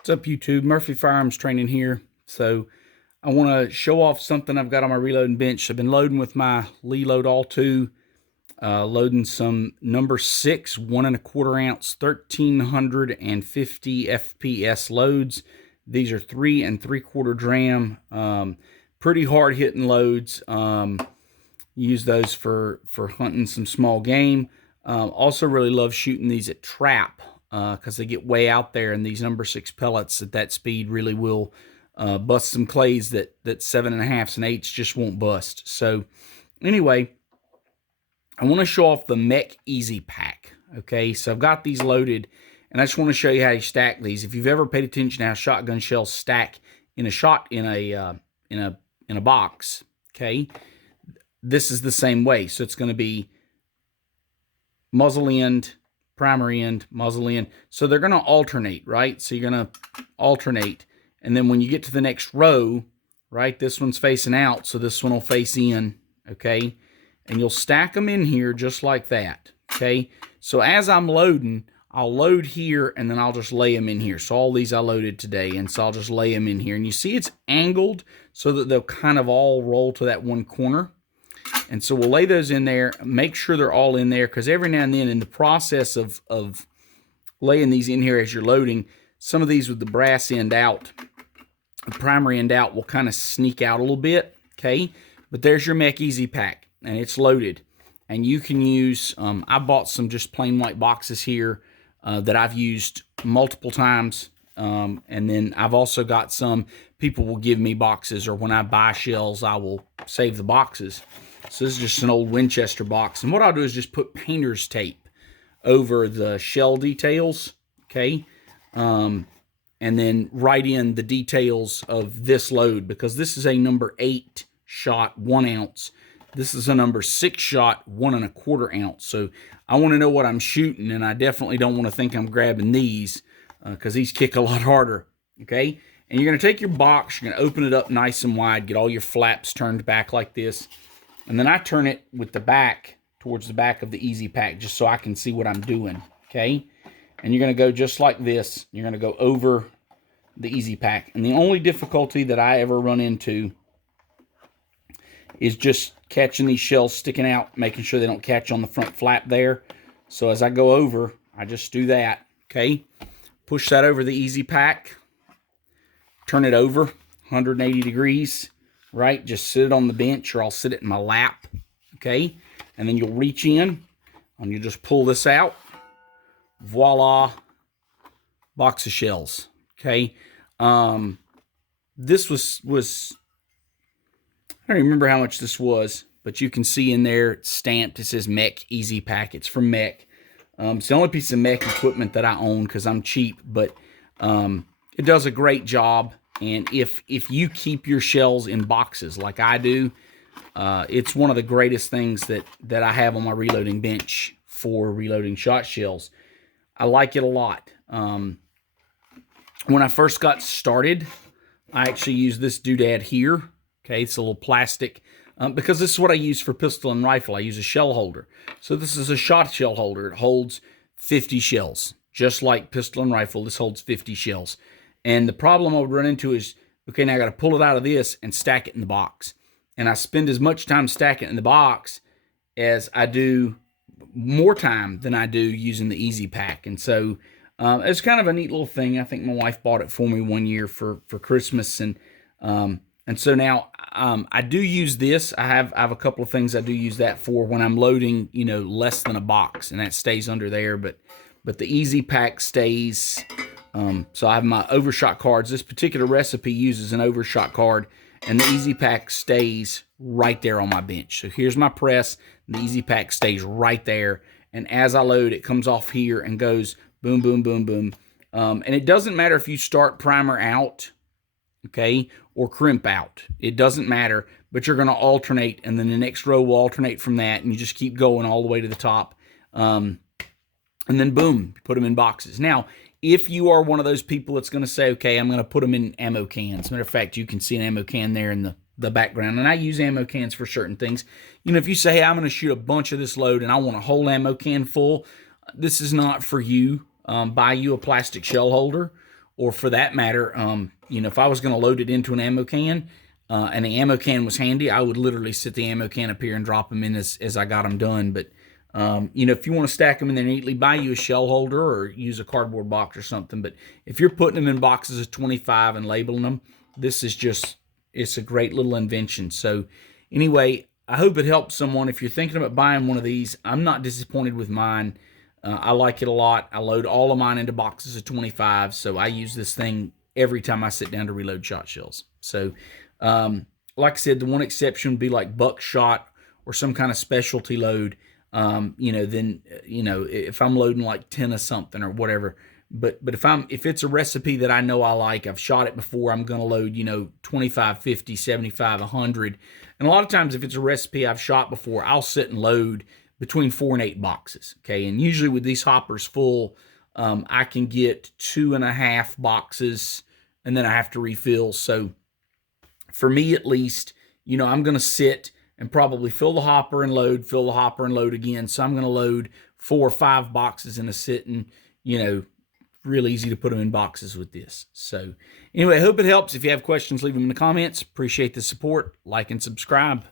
What's up, YouTube? Murphy Firearms Training here. So I want to show off something I've got on my reloading bench. I've been loading with my Lee Load All 2, loading some number 6 1¼ ounce 1350 FPS loads. These are 3 3/4 dram, pretty hard hitting loads. Use those for hunting some small game. Also really love shooting these at trap, because they get way out there, and these number 6 pellets at that speed really will bust some clays that 7.5s and 8s just won't bust. So anyway, I want to show off the MEC EZ Pack. Okay, so I've got these loaded, and I just want to show you how you stack these. If you've ever paid attention to how shotgun shells stack in a box, okay, this is the same way. So it's going to be muzzle end, primer end, muzzle end. So they're going to alternate, right? So you're going to alternate. And then when you get to the next row, right, this one's facing out, so this one will face in, okay? And you'll stack them in here just like that, okay? So as I'm loading, I'll load here, and then I'll just lay them in here. So all these I loaded today, and so I'll just lay them in here. And you see it's angled so that they'll kind of all roll to that one corner. And so we'll lay those in there, make sure they're all in there, because every now and then in the process of laying these in here as you're loading, some of these with the brass end out, the primer end out, will kind of sneak out a little bit, okay? But there's your MEC EZ Pack, and it's loaded. And you can use, I bought some just plain white boxes here that I've used multiple times. And then I've also got some, people will give me boxes, or when I buy shells, I will save the boxes. So this is just an old Winchester box. And what I'll do is just put painter's tape over the shell details, okay? And then write in the details of this load, because this is a number 8 shot 1 ounce. This is a number 6 shot 1¼ ounce. So I want to know what I'm shooting, and I definitely don't want to think I'm grabbing these, because these kick a lot harder, okay? And you're going to take your box, you're going to open it up nice and wide, get all your flaps turned back like this. And then I turn it with the back towards the back of the EZ Pack, just so I can see what I'm doing, okay? And you're going to go just like this. You're going to go over the EZ Pack. And the only difficulty that I ever run into is just catching these shells sticking out, making sure they don't catch on the front flap there. So as I go over, I just do that, okay? Push that over the EZ Pack. Turn it over 180 degrees. Right, just sit it on the bench, or I'll sit it in my lap, okay? And then you'll reach in, and you just pull this out. Voila, box of shells, okay? This was I don't remember how much this was, but you can see in there it's stamped. It says MEC EZ Pack. It's from MEC. It's the only piece of MEC equipment that I own because I'm cheap, but it does a great job. And if you keep your shells in boxes like I do, it's one of the greatest things that I have on my reloading bench for reloading shot shells. I like it a lot. When I first got started, I actually used this doodad here. Okay, it's a little plastic, because this is what I use for pistol and rifle. I use a shell holder. So this is a shot shell holder. It holds 50 shells. Just like pistol and rifle, this holds 50 shells. And the problem I would run into is, okay, now I got to pull it out of this and stack it in the box. And I spend as much time stacking it in the box as I do, more time than I do using the EZ Pack. And so it's kind of a neat little thing. I think my wife bought it for me one year for Christmas. And so now I do use this. I have a couple of things I do use that for when I'm loading, you know, less than a box, and that stays under there. But the EZ Pack stays. So I have my overshot cards. This particular recipe uses an overshot card, and the EZ Pack stays right there on my bench. So here's my press, and the EZ Pack stays right there. And as I load, it comes off here and goes boom, boom, boom, boom. And it doesn't matter if you start primer out, okay, or crimp out. It doesn't matter, but you're going to alternate, and then the next row will alternate from that, and you just keep going all the way to the top. And then boom, put them in boxes. Now, if you are one of those people that's going to say, okay, I'm going to put them in ammo cans. Matter of fact, you can see an ammo can there in the background. And I use ammo cans for certain things. You know, if you say, hey, I'm going to shoot a bunch of this load and I want a whole ammo can full, this is not for you. Buy you a plastic shell holder, or for that matter, you know, if I was going to load it into an ammo can, and the ammo can was handy, I would literally sit the ammo can up here and drop them in as I got them done. But, you know, if you want to stack them in there neatly, buy you a shell holder or use a cardboard box or something. But if you're putting them in boxes of 25 and labeling them, this is just, it's a great little invention. So anyway, I hope it helps someone. If you're thinking about buying one of these, I'm not disappointed with mine. I like it a lot. I load all of mine into boxes of 25, so I use this thing every time I sit down to reload shot shells. So, like I said, the one exception would be like buckshot or some kind of specialty load. You know, then, you know, if I'm loading like 10 of something or whatever. But if it's a recipe that I know I like, I've shot it before, I'm going to load, you know, 25, 50, 75, 100. And a lot of times if it's a recipe I've shot before, I'll sit and load between 4 and 8 boxes. Okay. And usually with these hoppers full, I can get 2.5 boxes and then I have to refill. So for me, at least, you know, I'm going to sit and probably fill the hopper and load, fill the hopper and load again. So I'm going to load 4 or 5 boxes in a sitting, you know, real easy to put them in boxes with this. So anyway, I hope it helps. If you have questions, leave them in the comments. Appreciate the support. Like and subscribe.